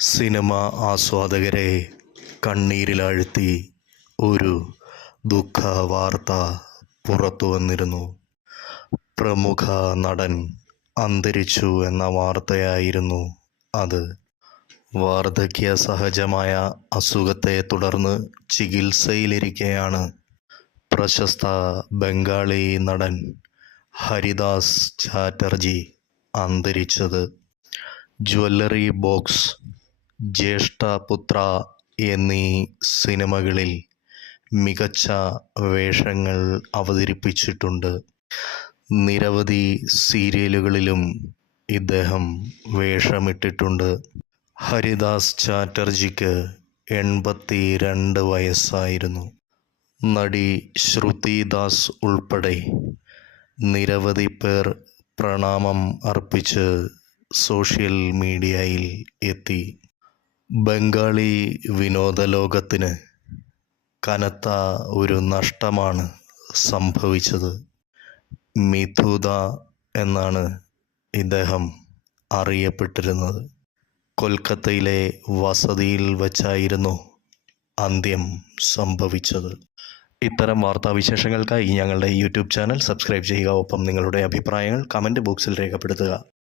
Cinema ആസ്വാദകരെ കണ്ണീരിലാഴ്ത്തി ഒരു ദുഃഖ വാർത്ത പുറത്തു വന്നിരുന്നു. പ്രമുഖ നടൻ അന്തരിച്ചു എന്ന വാർത്തയായിരുന്നു അത്. വാർദ്ധക്യ സഹജമായ അസുഖത്തെ തുടർന്ന് ചികിത്സയിലിരിക്കെയാണ് പ്രശസ്ത ബംഗാളി നടൻ ഹരിദാസ് ചാറ്റർജി അന്തരിച്ചത്. ജ്വല്ലറി ബോക്സ് ജ്യേഷ്ഠപുത്ര എന്നീ സിനിമകളിൽ മികച്ച വേഷങ്ങൾ അവതരിപ്പിച്ചിട്ടുണ്ട്. നിരവധി സീരിയലുകളിലും ഇദ്ദേഹം വേഷമിട്ടിട്ടുണ്ട്. ഹരിദാസ് ചാറ്റർജിക്ക് എൺപത്തി രണ്ട് വയസ്സായിരുന്നു. നടി ശ്രുതി ദാസ് ഉൾപ്പെടെ നിരവധി പേർ പ്രണാമം അർപ്പിച്ച് സോഷ്യൽ മീഡിയയിൽ എത്തി. ബംഗാളി വിനോദലോകത്തിന് കനത്ത ഒരു നഷ്ടമാണ് സംഭവിച്ചത്. മിഥുദ എന്നാണ് ഇദ്ദേഹം അറിയപ്പെട്ടിരുന്നത്. കൊൽക്കത്തയിലെ വസതിയിൽ വച്ചായിരുന്നു അന്ത്യം സംഭവിച്ചത്. ഇത്തരം വാർത്താവിശേഷങ്ങൾക്കായി ഞങ്ങളുടെ യൂട്യൂബ് ചാനൽ സബ്സ്ക്രൈബ് ചെയ്യുക. ഒപ്പം നിങ്ങളുടെ അഭിപ്രായങ്ങൾ കമന്റ് ബോക്സിൽ രേഖപ്പെടുത്തുക.